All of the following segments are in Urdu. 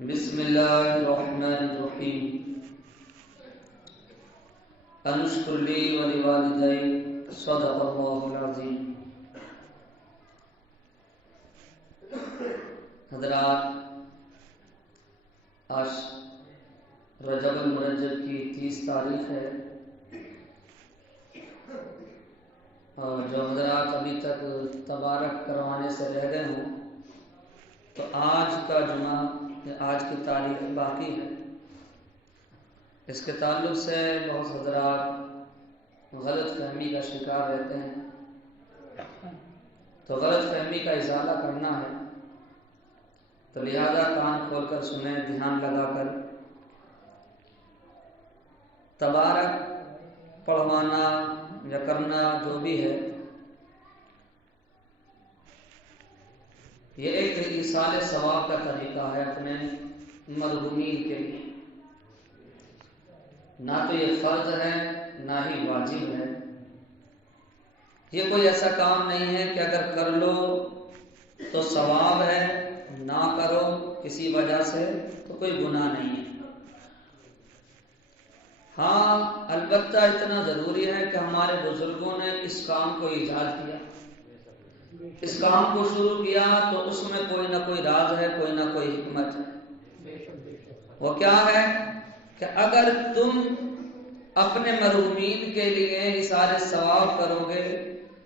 بسم اللہ الرحمن الرحیم انشکر لی ولوالدی صدق اللہ العظیم۔ حضرات، آج رجب المرجب کی 30 تاریخ ہے، اور جو حضرات ابھی تک تبارک کروانے سے رہ گئے ہوں تو آج کا جمعہ، آج کی تاریخ باقی ہے۔ اس کے تعلق سے بہت حضرات غلط فہمی کا شکار رہتے ہیں، تو غلط فہمی کا ازالہ کرنا ہے، تو لہذا کان کھول کر سنیں، دھیان لگا کر۔ تبارک پڑھوانا یا کرنا جو بھی ہے، یہ ایک ایصال ثواب کا طریقہ ہے اپنے مرحومین کے لیے۔ نہ تو یہ فرض ہے نہ ہی واجب ہے، یہ کوئی ایسا کام نہیں ہے کہ اگر کر لو تو ثواب ہے، نہ کرو کسی وجہ سے تو کوئی گناہ نہیں ہے۔ ہاں، البتہ اتنا ضروری ہے کہ ہمارے بزرگوں نے اس کام کو ایجاد کیا، اس کام کو شروع کیا، تو اس میں کوئی نہ کوئی راز ہے، کوئی نہ کوئی حکمت ہے۔ وہ کیا ہے کہ اگر تم اپنے مرحومین کے لیے ایصال ثواب کرو گے،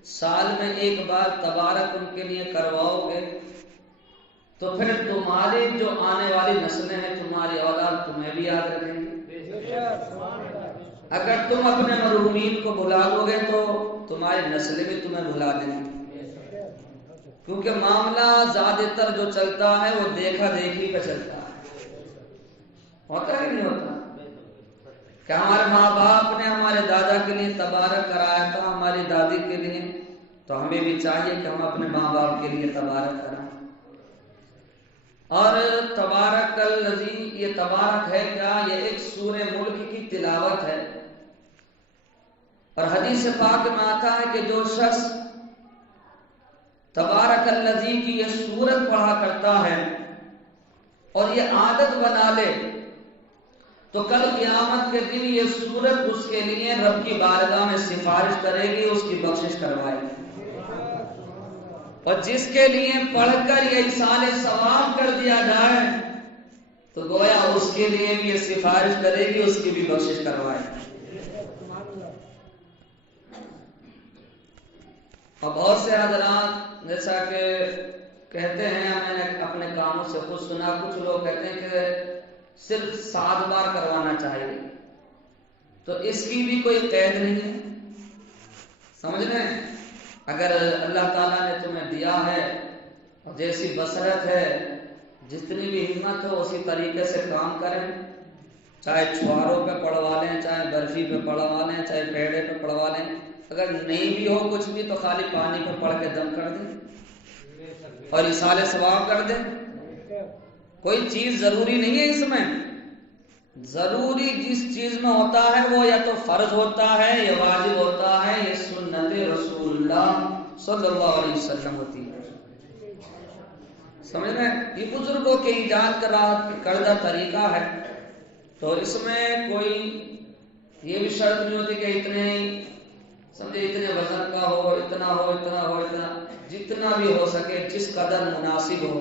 سال میں ایک بار تبارک ان کے لیے کرواؤ گے، تو پھر تمہاری جو آنے والی نسلیں ہیں، تمہاری اولاد تمہیں بھی یاد رکھیں گے۔ اگر تم اپنے مرحومین کو بھلا دو گے تو تمہاری نسلیں بھی تمہیں بھلا دیں گی، کیونکہ معاملہ زیادہ تر جو چلتا ہے وہ دیکھا دیکھی پہ چلتا ہے۔ ہوتا ہے نہیں ہوتا کہ ہمارے ماں باپ نے ہمارے دادا کے لیے تبارک کرایا تھا، ہماری دادی کے لیے، تو ہمیں بھی چاہیے کہ ہم اپنے ماں باپ کے لیے تبارک کرائیں۔ اور تبارک الذی، یہ تبارک ہے کیا؟ یہ ایک سورہ ملک کی تلاوت ہے، اور حدیث پاک میں آتا ہے کہ جو شخص تبارک الذی کی یہ سورت پڑھا کرتا ہے اور یہ عادت بنا لے، تو کل قیامت کے دن یہ سورت اس کے لیے رب کی بارگاہ میں سفارش کرے گی، اس کی بخشش کروائے گی۔ اور جس کے لیے پڑھ کر یہ ایصال ثواب کر دیا جائے تو گویا اس کے لیے بھی یہ سفارش کرے گی، اس کی بھی بخشش کروائے گی۔ اور بہت سے حضرات جیسا کہ کہتے ہیں، میں نے اپنے کاموں سے خود سنا، کچھ لوگ کہتے ہیں کہ صرف 7 بار کروانا چاہیے، تو اس کی بھی کوئی قید نہیں ہے۔ سمجھ رہے ہیں؟ اگر اللہ تعالیٰ نے تمہیں دیا ہے، جیسی بصیرت ہے، جتنی بھی ہمت ہو، اسی طریقے سے کام کریں، چاہے چھواروں پہ پڑھوا لیں، چاہے برفی پہ پڑھوا لیں، چاہے پیڑے پہ پڑھوا لیں، اگر نہیں بھی ہو کچھ بھی تو خالی پانی پہ پڑھ کے دم کر دیں اور ایصال ثواب کر دیں۔ کوئی چیز ضروری نہیں ہے اس میں، ضروری جس چیز میں ہوتا ہے وہ یا تو فرض ہوتا ہے، یا واجب ہوتا ہے، یا سنت رسول اللہ صلی اللہ علیہ وسلم ہوتی ہے۔ سمجھ رہے ہیں؟ یہ بزرگوں کے ایجاد کردہ طریقہ ہے، تو اس میں کوئی یہ بھی شرط نہیں ہوتی کہ اتنے سمجھے اتنے وزن کا ہو، اتنا ہو، اتنا ہو، اتنا، جتنا بھی ہو سکے، جس قدر مناسب ہو،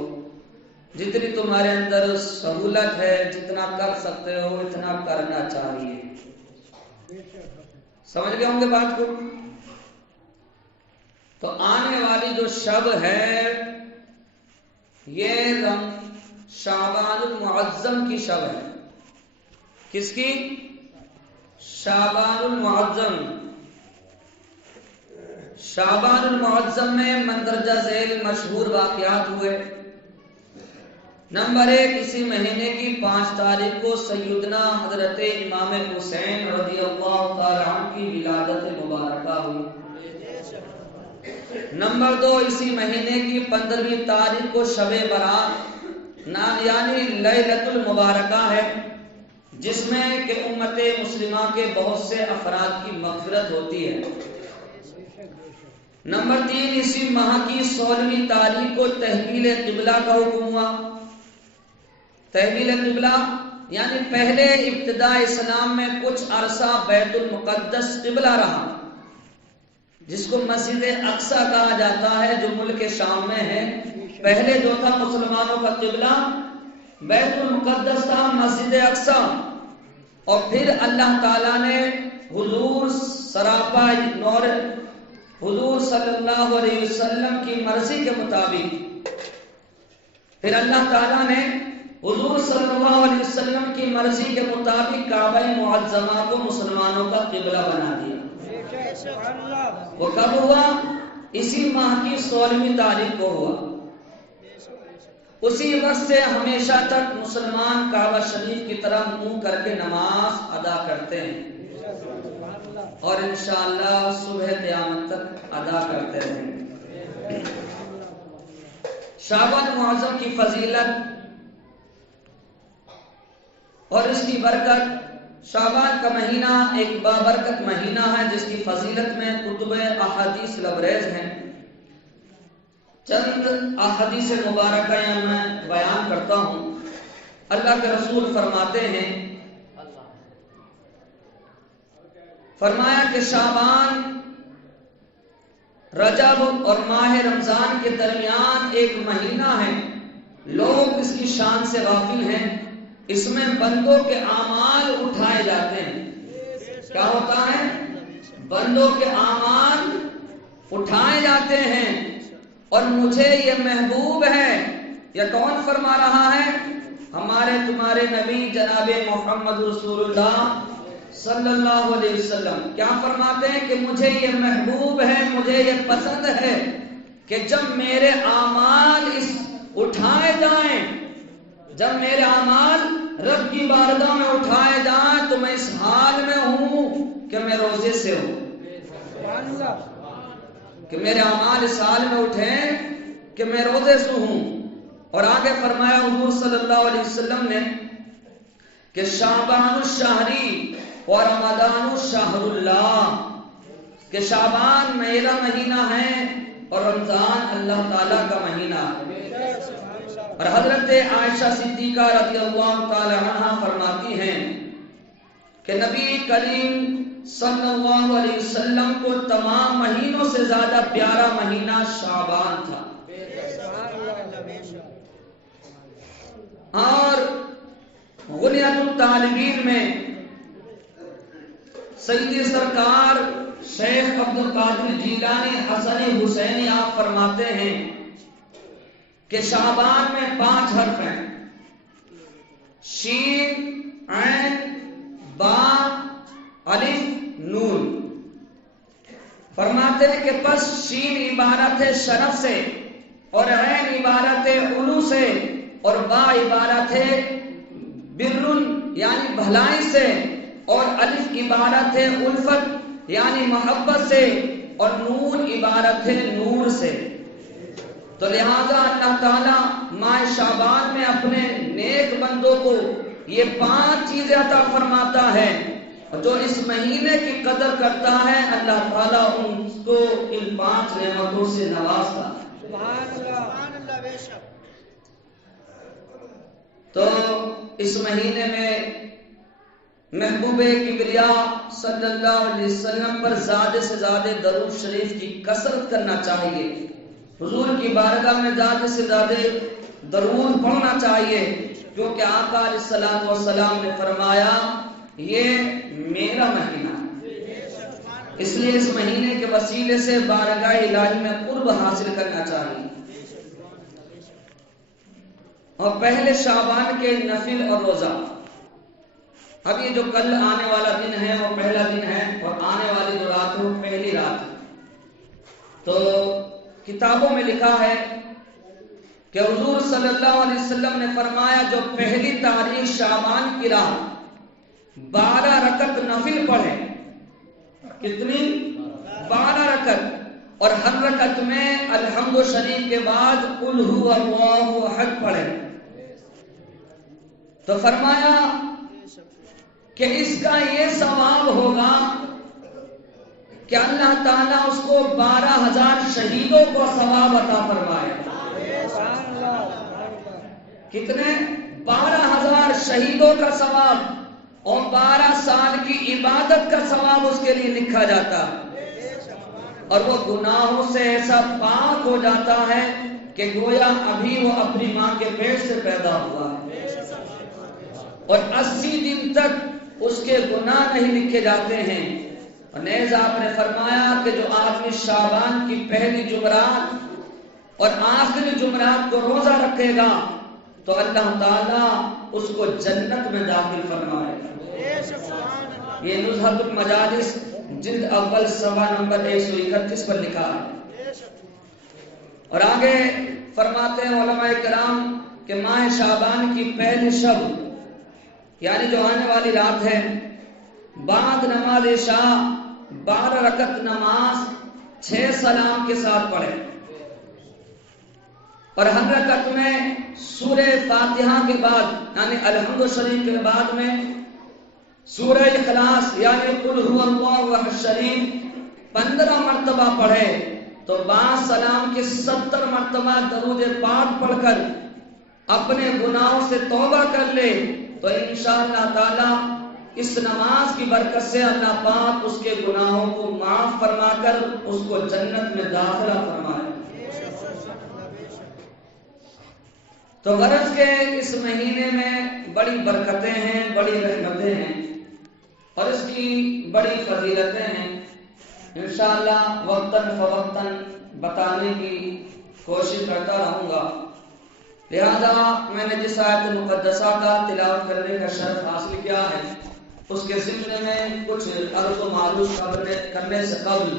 جتنی تمہارے اندر سہولت ہے، جتنا کر سکتے ہو اتنا کرنا چاہیے۔ سمجھ گئے ہوں گے بات کو؟ تو آنے والی جو شب ہے یہ شعبان المعظم کی شب ہے۔ کس کی؟ شعبان المعظم۔ شعبان المعظم میں مندرجہ ذیل مشہور واقعات ہوئے۔ نمبر 1، اسی مہینے کی 5 تاریخ کو سیدنا حضرت امام حسین رضی اللہ تعالی عنہ کی ولادت مبارکہ ہوئی۔ نمبر 2، اسی مہینے کی 15ویں تاریخ کو شب برات یعنی لیلۃ المبارکہ ہے، جس میں کہ امت مسلمہ کے بہت سے افراد کی مغفرت ہوتی ہے۔ نمبر 3، اسی ماہ کی 16ویں تاریخ کو تحویل قبلہ کا حکم ہوا۔ تحویل قبلہ یعنی پہلے ابتداء اسلام میں کچھ عرصہ بیت المقدس قبلہ رہا، جس کو مسجد اقصی کہا جاتا ہے، جو ملک شام میں ہے۔ پہلے جو تھا مسلمانوں کا قبلہ بیت المقدس تھا، مسجد اقصی، اور پھر اللہ تعالیٰ نے حضور سراپا نور حضور صلی اللہ علیہ وسلم کی مرضی کے مطابق پھر اللہ تعالیٰ نے حضور صلی اللہ علیہ وسلم کی مرضی کے مطابق کعبہ معظمہ کو مسلمانوں کا قبلہ بنا دیا۔ وہ کب ہوا؟ اسی ماہ کی 16ویں تاریخ کو ہوا۔ اسی وقت سے ہمیشہ تک مسلمان کعبہ شریف کی طرف منہ کر کے نماز ادا کرتے ہیں، اور انشاءاللہ صبح قیامت تک ادا کرتے ہیں۔ شعبان معظم کی فضیلت اور اس کی برکت، شعبان کا مہینہ ایک بابرکت مہینہ ہے جس کی فضیلت میں کتب احادیث لبریز ہیں۔ چند احادیث مبارکہ میں بیان کرتا ہوں۔ اللہ کے رسول فرماتے ہیں، فرمایا کہ شعبان، رجب اور ماہ رمضان کے درمیان ایک مہینہ ہے، لوگ اس کی شان سے غافل ہیں۔ اس میں بندوں کے اعمال اٹھائے جاتے ہیں۔ کیا ہوتا ہے؟ بندوں کے اعمال اٹھائے جاتے ہیں، اور مجھے یہ محبوب ہے۔ یہ کون فرما رہا ہے؟ ہمارے تمہارے نبی جناب محمد رسول اللہ صلی اللہ علیہ وسلم کیا فرماتے ہیں کہ مجھے یہ محبوب ہے، مجھے یہ پسند ہے کہ جب میرے اعمال اٹھائے جائیں، جب میرے اعمال رب کی بارگاہ میں اٹھائے جائیں تو میں اس حال میں ہوں کہ میں روزے سے ہوں، کہ میرے اعمال اس حال میں اٹھیں کہ میں روزے سے ہوں۔ اور آگے فرمایا حضور صلی اللہ علیہ وسلم نے کہ شعبان الشہری و رمضان الشہر اللہ، کہ شعبان میرا مہینہ ہے اور رمضان اللہ تعالیٰ کا مہینہ ہے۔ اور حضرت عائشہ صدیقہ رضی اللہ تعالی عنہ فرماتی ہیں کہ نبی کریم صلی اللہ علیہ وسلم کو تمام مہینوں سے زیادہ پیارا مہینہ شعبان تھا۔ اور غنیت الطالبین میں سیدی سرکار شیخ عبد القادر جیلانی حسنی حسینی آپ فرماتے ہیں کہ شعبان میں 5 حرف ہیں، شین، عین، با، الف، نون۔ فرماتے ہیں کہ پس شین عبارت ہے شرف سے، اور عین عبارت ہے علو سے، اور با عبارت ہے برن یعنی بھلائی سے، اور الف عبارت ہے الفت یعنی محبت سے، اور نون عبارت ہے نور سے۔ تو لہذا اللہ تعالیٰ ماہ شعبان میں اپنے نیک بندوں کو یہ 5 چیزیں عطا فرماتا ہے، اور جو اس مہینے کی قدر کرتا ہے اللہ تعالیٰ ان کو ان 5 نعمتوں سے نوازتا ہے۔ سبحان اللہ، بے شک۔ تو اس مہینے میں محبوب کبریا صلی اللہ علیہ وسلم پر زیادہ سے زیادہ درود شریف کی کثرت کرنا چاہیے، حضور کی بارگاہ میں زیادہ سے زیادہ درود پڑھنا چاہیے، کیونکہ آقا علیہ السلام والسلام نے فرمایا یہ میرا مہینہ، اس لیے اس مہینے کے وسیلے سے بارگاہ الہی میں قرب حاصل کرنا چاہیے۔ اور پہلے شعبان کے نفل اور روزہ، اب یہ جو کل آنے والا دن ہے وہ پہلا دن ہے، اور آنے والی جو رات ہے وہ پہلی رات ہے۔ تو کتابوں میں لکھا ہے کہ حضور صلی اللہ علیہ وسلم نے فرمایا جو پہلی تاریخ شعبان کی رات 12 رکعت نفل پڑھے، کتنی؟ 12 رکعت، اور ہر رکعت میں الحمد شریف کے بعد قل هو اللہ احد پڑھے، تو فرمایا کہ اس کا یہ ثواب ہوگا کہ اللہ تعالیٰ اس کو 12,000 شہیدوں کو ثواب عطا فرمائے۔ کتنے؟ 12,000 شہیدوں کا ثواب اور 12 سال کی عبادت کا ثواب اس کے لیے لکھا جاتا ہے، اور وہ گناہوں سے ایسا پاک ہو جاتا ہے کہ گویا ابھی وہ اپنی ماں کے پیٹ سے پیدا ہوا ہے، اور 80 دن تک اس کے گناہ نہیں لکھے جاتے ہیں۔ اور نیز آپ نے فرمایا کہ جو آدمی شعبان کی پہلی جمعرات اور آخری جمعرات کو روزہ رکھے گا تو اللہ تعالیٰ اس کو جنت میں داخل فرمائے گا۔ یہ نزہۃ المجالس جلد اول صفحہ نمبر 131 پر لکھا ہے۔ اور آگے فرماتے ہیں علماء کرام کہ ماہ شعبان کی پہلی شب یعنی جو آنے والی رات ہے، بعد نماز عشاء 12 رکعت نماز 6 سلام کے ساتھ پڑھے، اور ہر رکعت میں سورہ فاتحہ کے بعد یعنی الحمد شریف کے بعد میں سورہ اخلاص یعنی قل هو اللہ احد شریف 15 مرتبہ پڑھے تو بعد سلام کے 70 مرتبہ درود پاک پڑھ کر اپنے گناہوں سے توبہ کر لے تو انشاءاللہ تعالی اس نماز کی برکت سے اللہ پاک اس کے گناہوں کو معاف فرما کر اس کو جنت میں داخلہ فرمائے۔ تو غرض کے اس مہینے میں بڑی برکتیں ہیں، بڑی رحمتیں ہیں، اور اس کی بڑی فضیلتیں ہیں۔ انشاءاللہ وقتاً فوقتاً بتانے کی کوشش کرتا رہوں گا، لہذا میں نے جس آیت مقدسہ کا تلاوت کرنے کا شرف حاصل کیا ہے اس کے ضمن میں کچھ عرض و معروف کرنے سے قبل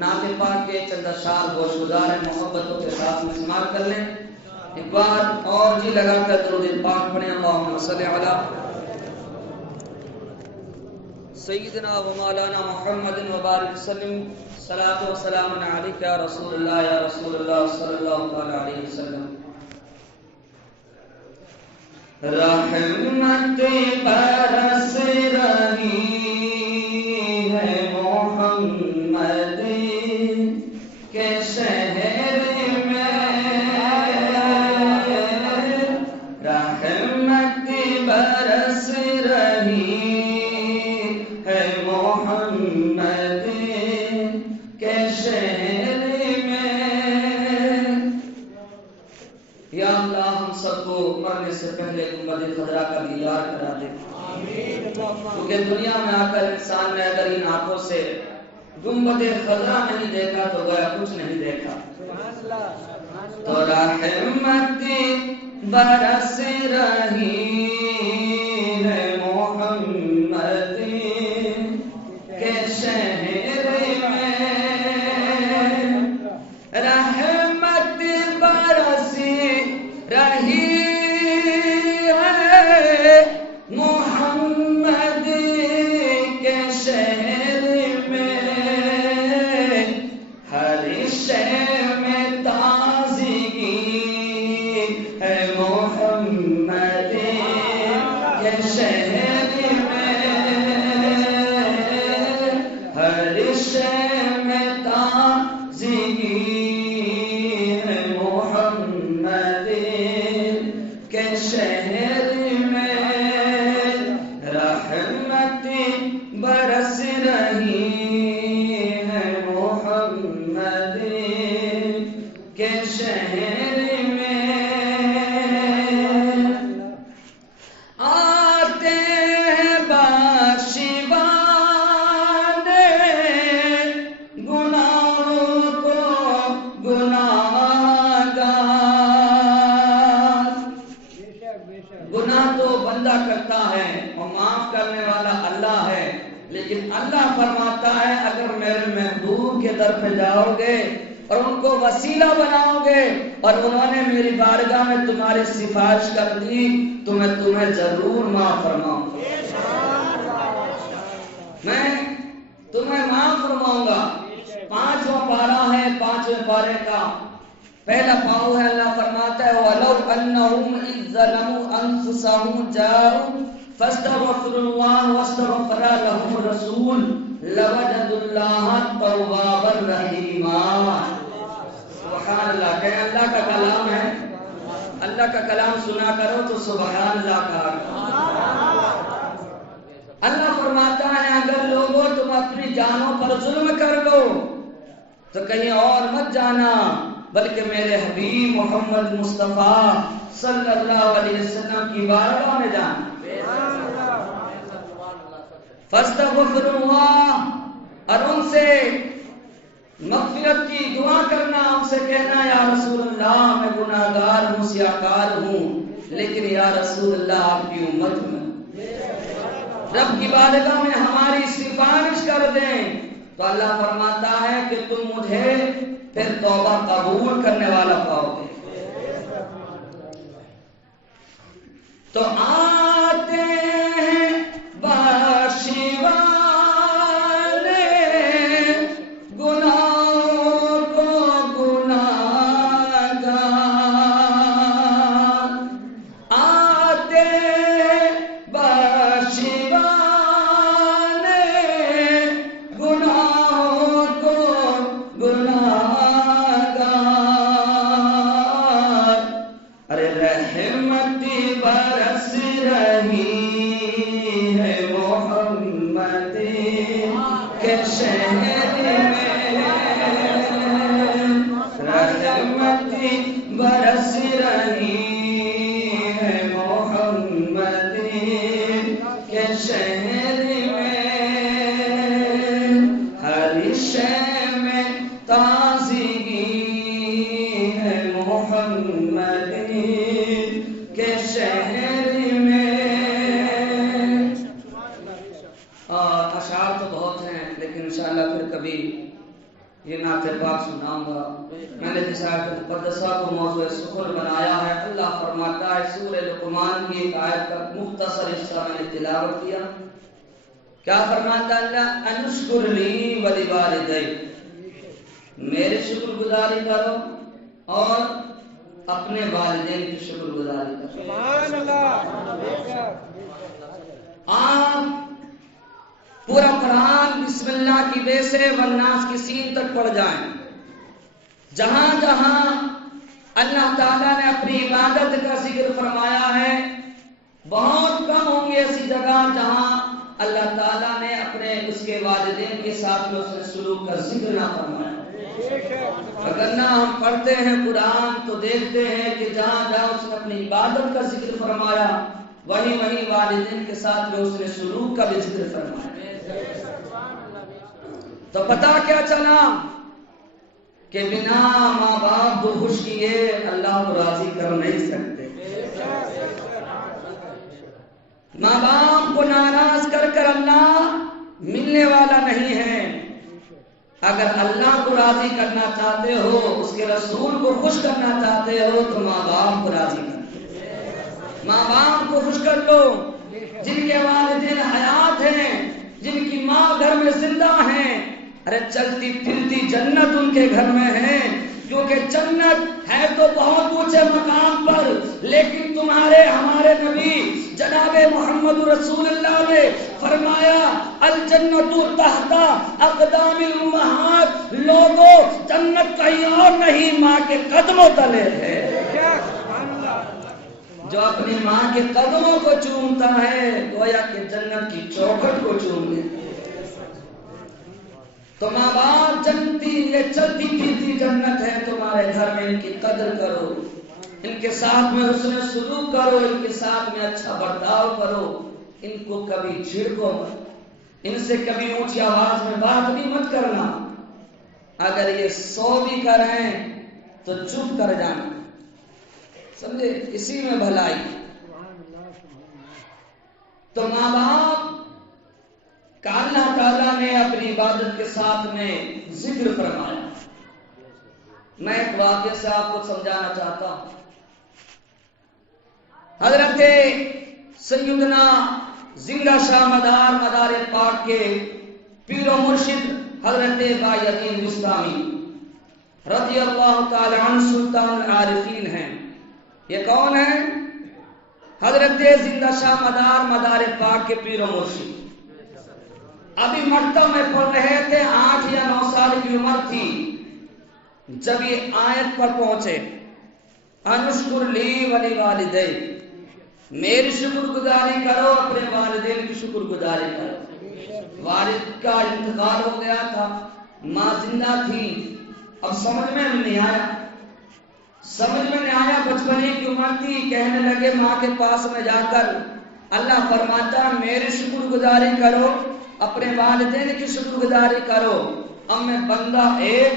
نعت پاک کے چند اشعار گوشگزار محبتوں کے ساتھ میں استعمال کر لیں۔ ایک بار اور جی لگا کر درود پاک پڑھیں، اللہم صلی علی سیدنا و مولانا محمد وبارک وسلم، صلاۃ و سلام علیک یا رسول اللہ صلی اللہ علیہ وسلم۔ رحمت برس رہی ہے محمد کے شہر میں، رحمت برس رہی ہے محمد کے شہر میں۔ یا اللہ ہم سب کو مرنے سے پہلے گنبد خضرا کا دیدار کرا دے، کیونکہ دنیا میں آ کر انسان نے اگر ان آنکھوں سے گنبد خضرا نہیں دیکھا تو گویا کچھ نہیں دیکھا۔ تو رحمت برس رہی ہے محمد کے شہر میں، رحمت برس رہی ہے محمد کے شہر میں، ہر شے میں تازگی ہے محمد کے شہر میں، ہر شے میں تازگی ہے محمد کے شہر میں، رحمت برس رہی ہے محمد کے شہر میں۔ آتے ہیں بخشوانے گناہوں کو گناہگار، گناہ تو بندہ کرتا ہے اور معاف کرنے والا اللہ ہے، لیکن اللہ فرماتا ہے اگر میرے محبوب کے در پہ جاؤ گے اور ان کو وسیلہ بناؤ گے اور انہوں نے میری بارگاہ میں تمہاری سفارش کر دی تو میں تمہیں ضرور معاف فرماؤں گا، میں تمہیں معاف فرماؤں گا۔ 5واں پارہ ہے، 5ویں پارے کا پہلا پاؤں ہے، اللہ فرماتا ہے وَلَوْ أَنَّهُمْ إِذْ ظَلَمُوا أَنفُسَهُمْ جَاءُوا فَاسْتَغْفَرُوا اللَّهَ وَاسْتَغْفَرَ لَهُمُ الرَّسُولُ لَوَجَدُوا اللَّهَ تَوَّابًا رَحِيمًا۔ سبحان اللہ، کہ اللہ کا کلام ہے، اللہ کا کلام سنا کرو تو سبحان اللہ کہا کرو۔ اللہ فرماتا ہے اگر لوگوں تم اپنی جانوں پر ظلم کر لو تو کہیں اور مت جانا، بلکہ میرے حبیب محمد مصطفیٰ صلی اللہ علیہ وسلم کی بارگاہ میں جانا۔ فاستغفر اللہ، اور ان سے مغفرت کی دعا کرنا، ان سے کہنا یا رسول اللہ میں گناہ گار ہوں، سیاہکار ہوں، لیکن یا رسول اللہ آپ کی امت میں رب کی بارگاہ میں ہماری سفارش کر دیں، تو اللہ فرماتا ہے کہ تم مجھے پھر توبہ قبول کرنے والا پاؤ گے۔ تو آتے ہیں باشیوانے گناہوں کو گناہگار، آتے باشیوانے گناہوں کو گناہگار، ارے رحمتی برس رہی ہے محمد کے شہر میں، رحمتی برس رہی ہے محمد کے شہر میں، ہر شے میں تازگی ہے محمد کے شہر میں۔ اشعار تو بہت ہیں، لیکن انشاءاللہ پھر کبھی یہ نعت پاک سناؤں گا۔ میں نے جس آیت مقدسہ کو موضوع سخن بنایا ہے، اللہ فرماتا ہے سورہ لقمان کی ایک آیت کا مختصر حصہ میں نے تلاوت کیا۔ کیا فرماتا اللہ؟ انشکر لی ولوالدیک، میرے شکر گزاری کرو اور اپنے والدین کی شکر گزاری کرو۔ سبحان اللہ۔ آپ پورا قرآن بسم اللہ کی بے سے والناس کی سین تک پڑھ جائیں، جہاں جہاں اللہ تعالیٰ نے اپنی عبادت کا ذکر فرمایا ہے، بہت کم ہوں گے ایسی جگہ جہاں اللہ تعالیٰ نے اپنے اس کے والدین کے ساتھ میں اس نے سلوک کا ذکر نہ فرمایا۔ اگر نہ ہم پڑھتے ہیں قرآن تو دیکھتے ہیں کہ جہاں جہاں اس نے اپنی عبادت کا ذکر فرمایا، وہی والدین کے ساتھ میں اس نے سلوک کا بھی ذکر فرمایا۔ تو پتہ کیا چلا کہ بنا ماں باپ کو خوش کیے اللہ کو راضی کر نہیں سکتے، ماں باپ کو ناراض کر کر اللہ ملنے والا نہیں ہے۔ اگر اللہ کو راضی کرنا چاہتے ہو، اس کے رسول کو خوش کرنا چاہتے ہو، تو ماں باپ کو راضی کرو، ماں باپ کو خوش کر لو۔ جن کے والدین حیات ہیں، جن کی ماں گھر میں زندہ ہیں، ارے چلتی پھرتی جنت ان کے گھر میں ہے، کیونکہ جنت ہے تو بہت اونچے مقام پر، لیکن تمہارے ہمارے نبی جناب محمد رسول اللہ نے فرمایا الجنت تحت اقدام الامہات، لوگوں جنت کہیں اور نہیں ماں کے قدموں تلے ہے۔ جو اپنی ماں کے قدموں کو چومتا ہے گویا کہ جنت کی چوکھٹ کو چوم لے۔ تو ماں باپ جنتی، یہ چلتی پھرتی جنت ہے تمہارے گھر میں، ان کی قدر کرو، ان کے ساتھ میں حسن سلوک کرو، ان کے ساتھ میں اچھا برتاؤ کرو، ان کو کبھی جھڑکو مت، ان سے کبھی اونچی آواز میں بات بھی مت کرنا، اگر یہ سو بھی کریں تو چپ کر جانا، سمجھے، اسی میں بھلائی۔ تو ماں باپ کا اللہ تعالیٰ نے اپنی عبادت کے ساتھ میں ذکر فرمایا۔ میں ایک واقعے سے آپ کو سمجھانا چاہتا ہوں۔ حضرت سیدنا زندہ شاہ مدار پاک کے پیر و مرشد حضرت بایدین بستامی رضی اللہ تعالی عنہ سلطان العارفین ہیں۔ یہ کون ہیں؟ حضرت زندہ شاہ مدار پاک کے پیر و مرشد۔ ابھی مکتب میں پڑھ رہے تھے، 8 یا 9 سال کی عمر تھی جب یہ آیت پر پہنچے انشکر لی ولی والدیک، میری شکر گزاری کرو، اپنے والدین کی شکر گزاری کرو۔ والد کا انتقال ہو گیا تھا، ماں زندہ تھی، اب سمجھ میں نہیں آیا، بچپنے کی عمر تھی، کہنے لگے ماں کے پاس میں جا کر، اللہ فرماتا میری شکر گزاری کرو، اپنے والدین کی شکر گزاری کرو۔ اب میں بندہ ایک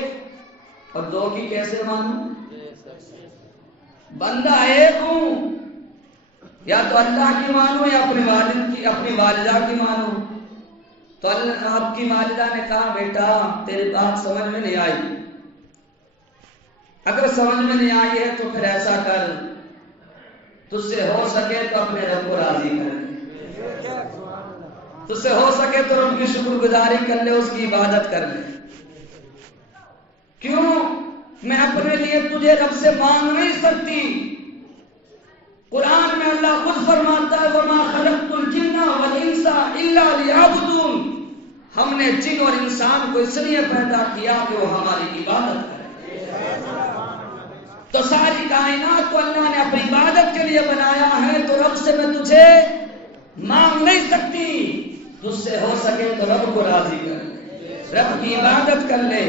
اور دو کی کیسے مانوں؟ بندہ ایک ہوں، یا تو اللہ کی مانو یا اپنے والد کی، اپنی والدہ کی مانو۔ تو آپ کی والدہ نے کہا بیٹا تیری بات سمجھ میں نہیں آئی، اگر سمجھ میں نہیں آئی ہے تو پھر ایسا کر، تجھ سے ہو سکے تو اپنے رب کو راضی کر لے، تجھ سے ہو سکے تو رب کی شکر گزاری کر لے، اس کی عبادت کر لے۔ کیوں؟ میں اپنے لیے تجھے رب سے مانگ نہیں سکتی۔ قرآن میں اللہ خود فرماتا ہے وَمَا خَلَقْتُ الْجِنَّ وَالْإِنسَ إِلَّا لِيَعْبُدُونِ، ہم نے جن اور انسان کو اس لیے پیدا کیا کہ وہ ہماری عبادت کرے۔ تو ساری کائنات کو اللہ نے اپنی عبادت کے لیے بنایا ہے، تو رب سے میں تجھے مانگ نہیں سکتی، تجھ سے ہو سکے تو رب کو راضی کر لے، رب کی عبادت کر لے۔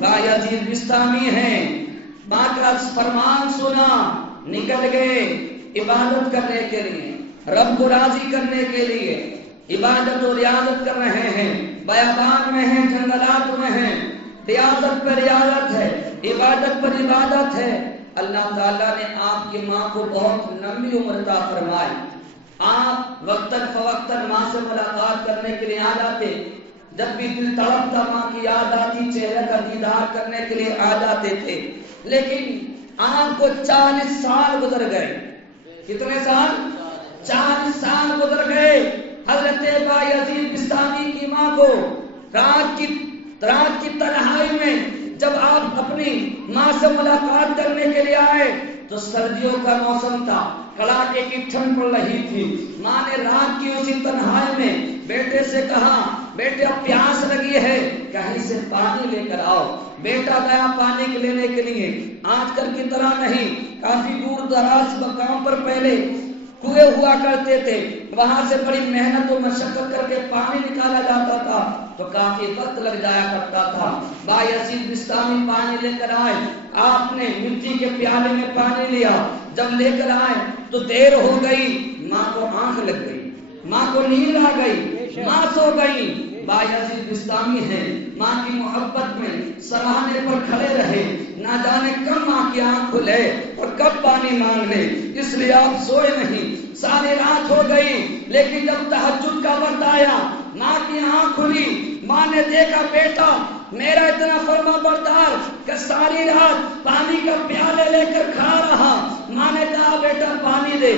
بایزید بستامی ہیں، ماں کا فرمان سنا، نکل گئے عبادت کرنے کے لیے، رب کو راضی کرنے کے لیے، عبادت و ریاضت کر رہے ہیں، بیابان میں ہیں، جنگلات میں ہیں، ریاضت پر ریاضت ہے، عبادت پر عبادت ہے۔ اللہ تعالیٰ نے آپ کی ماں کو بہت لمبی عمر عطا فرمائی، آپ وقتاً فوقتاً ماں سے ملاقات کرنے کے لیے آ جاتے، جب بھی دل تڑپتا ماں کی یاد آتی چہرے کا دیدار کرنے کے لیے آ جاتے تھے، لیکن آپ کو 40 سال گزر گئے۔ کتنے سال؟ 40 سال گزر گئے۔ حضرت بایزید بستامی کی ماں کو رات کی تنہائی میں جب آپ اپنی ماں سے ملاقات کرنے کے لیے آئے تو سردیوں کا موسم تھا، کڑاکے کی ٹھنڈ پڑ رہی تھی۔ ماں نے رات کی اسی تنہائی میں بیٹے سے کہا بیٹے اب پیاس لگی ہے، کہیں سے پانی لے کر آؤ۔ بیٹا گیا پانی لینے کے لیے، آج کل کی طرح نہیں، کافی دور دراز مقام پر پہلے کنویں ہوا کرتے تھے، وہاں سے بڑی محنت و مشقت کر کے پانی نکالا جاتا تھا تو کافی وقت لگ جایا کرتا تھا۔ بایزید بستامی پانی لے کر آئے، آپ نے مٹی کے پیالے میں پانی لیا، جب لے کر آئے تو دیر ہو گئی، ماں کو آنکھ لگ گئی، ماں کو نیند آ گئی، ماں سو گئی۔ بایزید بستامی ہے، ماں کی محبت میں سراہنے پر کھڑے رہے، نہ جانے کب ماں کی آنکھ کھلے اور کب پانی مانگ لے، اس لیے آپ سوئے نہیں، ساری رات ہو گئی۔ لیکن جب تہجد کا وقت آیا، ماں کی آنکھ کھلی، ماں نے دیکھا بیٹا میرا اتنا فرما بردار کہ ساری رات پانی کا پیالے لے کر کھا رہا۔ ماں نے کہا بیٹا پانی دے،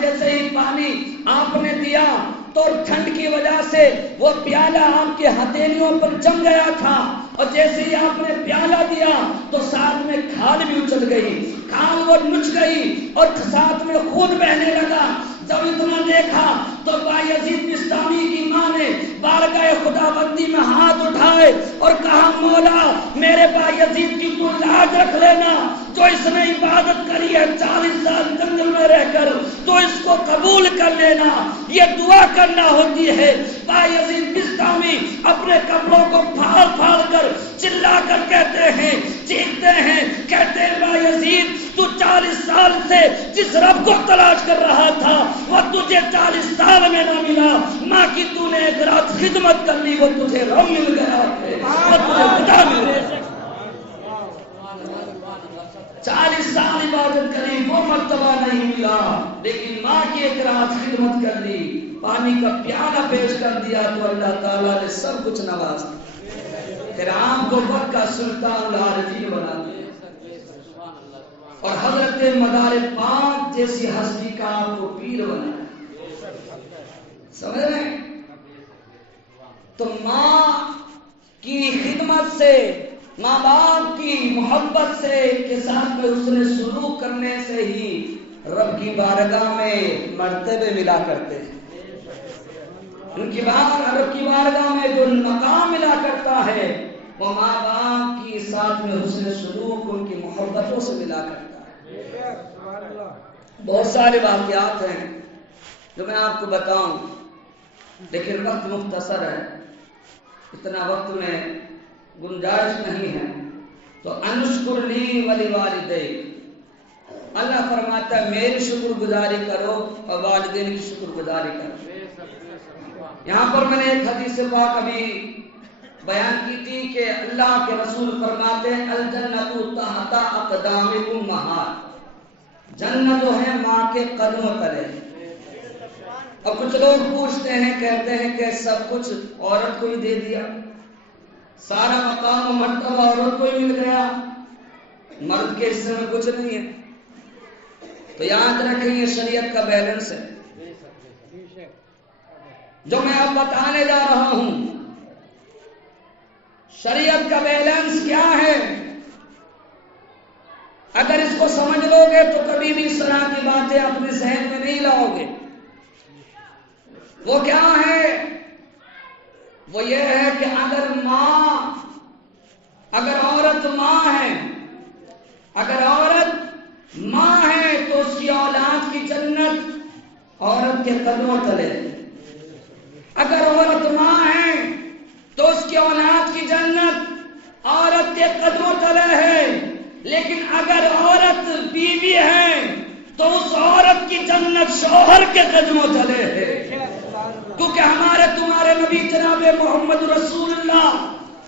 جیسے ہی پانی آپ نے دیا تو ٹھنڈ کی وجہ سے وہ پیالہ آپ کے ہتھیلیوں پر جم گیا تھا، اور جیسے ہی آپ نے پیالہ دیا تو ساتھ میں کھال بھی اچھل گئی، کھال وہ نچ گئی اور ساتھ میں خون بہنے لگا۔ جب اتنا دیکھا تو بایزید بستامی کی ماں نے بارگاہ خدا بندی میں ہاتھ اٹھائے اور کہا مولا میرے بایزید کی تو لاج رکھ لینا، جو اس نے عبادت کری ہے 40 سال جنگل میں رہ کر، تو اس کو قبول کر لینا، یہ دعا کرنا ہوتی ہے۔ بایزید بستامی اپنے کپڑوں کو پھاڑ پھاڑ کر چلا کر کہتے ہیں، چیختے ہیں، کہتے ہیں بایزید تو 40 سال سے جس رب کو تلاش کر رہا تھا وہ تجھے 40 سال میں نہ ملا، ماں کی تو نے ایک رات خدمت کر لی، وہ تجھے رب مل گیا، وہ تجھے خدا مل گیا۔ 40 سال عبادت کری، وہ مرتبہ نہیں ملا، لیکن ماں کی ایک رات خدمت کر لی، پانی کا پیالہ پیش کر دیا تو اللہ تعالیٰ نے سب کچھ نواز دیا، پھر آپ کو وقت کا سلطان العارفین بنا دیا، اور حضرت مدار پاک جیسی ہستی کا آپ کو پیر بنایا۔ سمجھ رہے ہیں؟ تو ماں کی خدمت سے، ماں باپ کی محبت سے، ان کے ساتھ میں اس نے سلوک کرنے سے ہی رب کی بارگاہ میں مرتبے ملا کرتے ہیں، ان کی رب کی بارگاہ میں جو مقام ملا کرتا ہے وہ ماں باپ کی ساتھ میں حسن سلوک ان کی محبتوں سے ملا کرتا ہے۔ بہت سارے واقعات ہیں جو میں آپ کو بتاؤں، لیکن وقت مختصر ہے، اتنا وقت میں گنجائش نہیں ہے، تو انشکر لی ولی والدیک، اللہ فرماتا ہے میری شکر گزاری کرو اور والدین کی شکر گزاری کرو۔ یہاں پر میں نے ایک حدیث پاک ابھی بیان کی تھی کہ اللہ کے رسول فرماتے ہیں الجنت تحت اقدام امہات، جنت جو ہے ماں کے قدموں تلے۔ اور کچھ لوگ پوچھتے ہیں، کہتے ہیں کہ سب کچھ عورت کو ہی دے دیا، سارا مقام و مرتبہ عورت کو ہی مل گیا، مرد کے حصے میں کچھ نہیں ہے۔ تو یاد رکھیں یہ شریعت کا بیلنس ہے جو میں اب بتانے جا رہا ہوں۔ شریعت کا بیلنس کیا ہے؟ اگر اس کو سمجھ لو گے تو کبھی بھی اس طرح کی باتیں اپنے ذہن میں نہیں لاؤ گے۔ وہ کیا ہے؟ وہ یہ ہے کہ اگر عورت ماں ہے تو اس کی اولاد کی جنت عورت کے قدموں تلے۔ اگر عورت ماں ہے تو اس کی اولاد کی جنت عورت کے قدموں تلے ہے، لیکن اگر عورت بیوی ہے تو اس عورت کی جنت شوہر کے قدموں تلے ہے، کیونکہ ہمارے تمہارے نبی جناب محمد رسول اللہ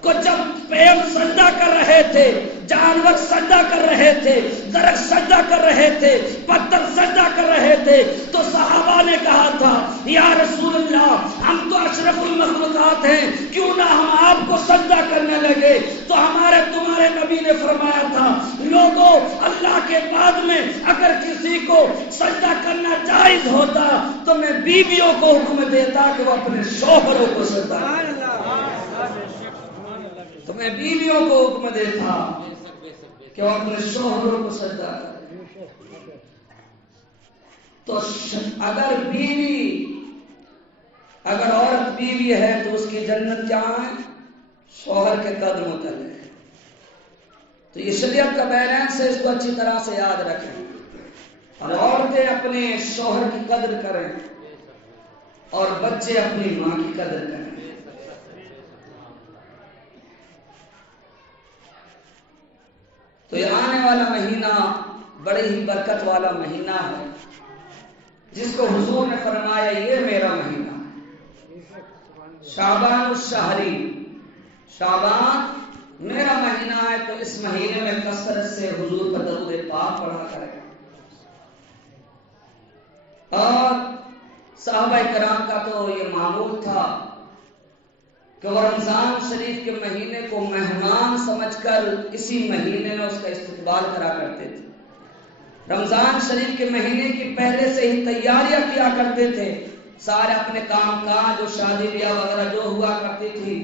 کو جب پیغام سجدہ کر رہے تھے، جانور سجدہ کر رہے تھے، درخت سجدہ کر رہے تھے، پتھر سجدہ کر رہے تھے، تو صحابہ نے کہا تھا یا رسول اللہ ہم تو اشرف المخلوقات ہیں، کیوں نہ ہم آپ کو سجدہ کرنے لگے؟ تو ہمارے تمہارے نبی نے فرمایا تھا لوگوں، اللہ کے بعد میں اگر کسی کو سجدہ کرنا جائز ہوتا تو میں بیویوں کو حکم دیتا کہ وہ اپنے شوہروں کو سجدہ کریں، تو میں بیویوں کو حکم دیتا کہ وہ اپنے شوہروں کو سجدہ کریں۔ تو اگر عورت بیوی ہے تو اس کی جنت کیا ہے؟ شوہر کے قدموں تلے ہے۔ تو یہ شریعت کا بیلنس ہے، اس کو اچھی طرح سے یاد رکھیں، اور عورتیں اپنے شوہر کی قدر کریں اور بچے اپنی ماں کی قدر کریں۔ تو یہ آنے والا مہینہ بڑے ہی برکت والا مہینہ ہے، جس کو حضور نے فرمایا یہ میرا مہینہ ہے، شعبان الشہری، شعبان میرا مہینہ ہے، تو اس مہینے میں کثرت سے حضور پر درود پاک پڑھا کریں۔ اور صحابہ کرام کا تو یہ معمول تھا کہ وہ رمضان شریف کے مہینے کو مہمان سمجھ کر اسی مہینے میں اس کا استقبال کرا کرتے تھے، رمضان شریف کے مہینے کی پہلے سے ہی تیاریاں کیا کرتے تھے، سارے اپنے کام کاج جو شادی بیاہ وغیرہ جو ہوا کرتی تھی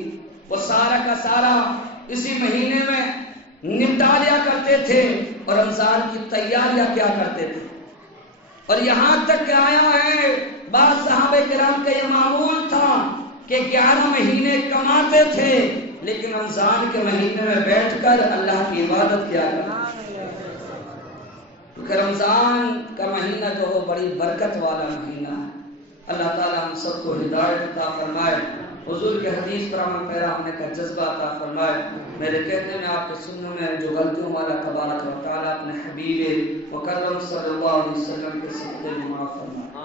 وہ سارا کا سارا اسی مہینے میں نپٹا لیا کرتے تھے اور رمضان کی تیاریاں کیا کرتے تھے۔ اور یہاں تک کہ آیا ہے بعض صحابہ کرام کا یہ معمول تھا کہ 11 مہینے کماتے تھے لیکن رمضان کے مہینے میں بیٹھ کر اللہ کی عبادت کیا کرتے، کیونکہ رمضان کا مہینہ جو ہو بڑی برکت والا مہینہ ہے۔ اللہ تعالیٰ ہم سب کو ہدایت عطا فرمائے، حضور کے حدیث پر عمل پیرا ہونے کا جذبہ عطا فرمائے۔ میرے کہنے میں آپ کے سننے میں جو غلطیوں والا تبارک و تعالیٰ اپنے حبیب مکرم صلی اللہ علیہ وسلم کے صدقے میں معاف فرمائے۔